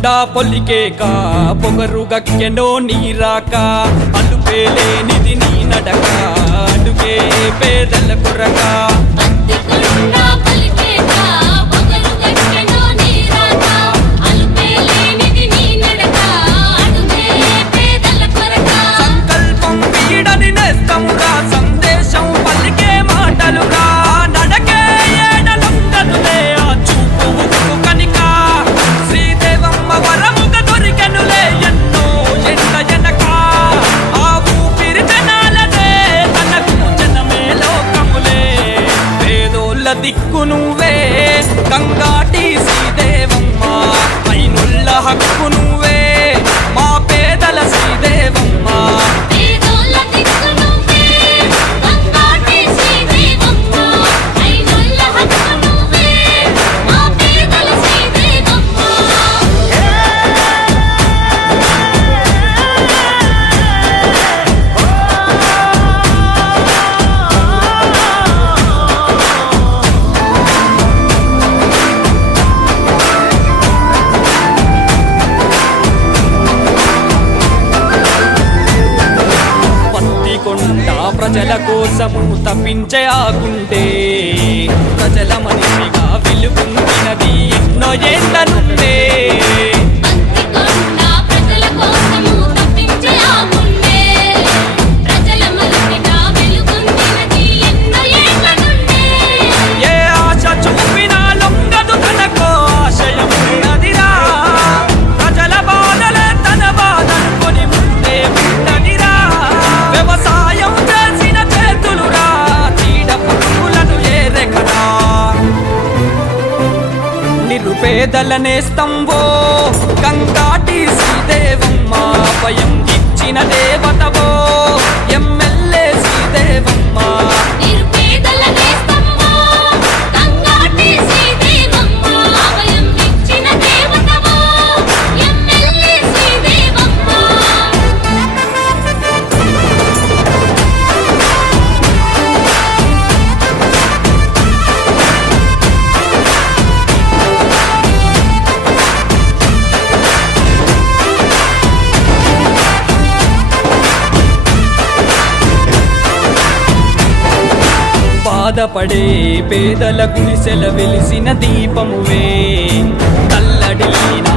గుండా పొలికేక పొగరు గక్కెనో నీరాక అలుపేలేనిది నీ నడక అడుగే పేదల కొరక సంకల్పం వీడని నేస్తమురా సందేశం పలికే మాటలురా నడకే ఏడలుంగదులే ఆ చూపు కనిక శ్రీదేవమ్మ వరముగ దొరికెనులే ఎన్నో ఎండ ఎనక ఆ ఊపిరి జనాలదే తనకు జనమే లోకములే పేదోళ్ళ దిక్కు నువ్వే గంగాటి శ్రీదేవమ్మ పైనుల్ల హక్కు నువ్వే మా పేదల శ్రీదేవమ్మ కొండ ప్రజల కోసము తప్పించే ఆగుండే ప్రజల మనిషిగా వెలుగున్నది ఎన్నో ఏళ్ళ నుండే ఏ ఆశ చూపినా లొంగదు తనకో ఆశయం ఉన్నదిరా ప్రజల బాధలే తన బాధనుకొని ముందే ఉన్నదిరా వ్యవసాయం చేసిన చేతులురా చీడ పురుగులను ఏరెకరా నిరుపేదల నేస్తంవో గంగాటి శ్రీదేవమ్మ భయం ఇచ్చిన దేవతవో ఎమ్మెల్యే శ్రీదేవమ్మ బాధపడే పేదల గుడిసెల వెలిసిన దీపమువే తల్లడిల్లిన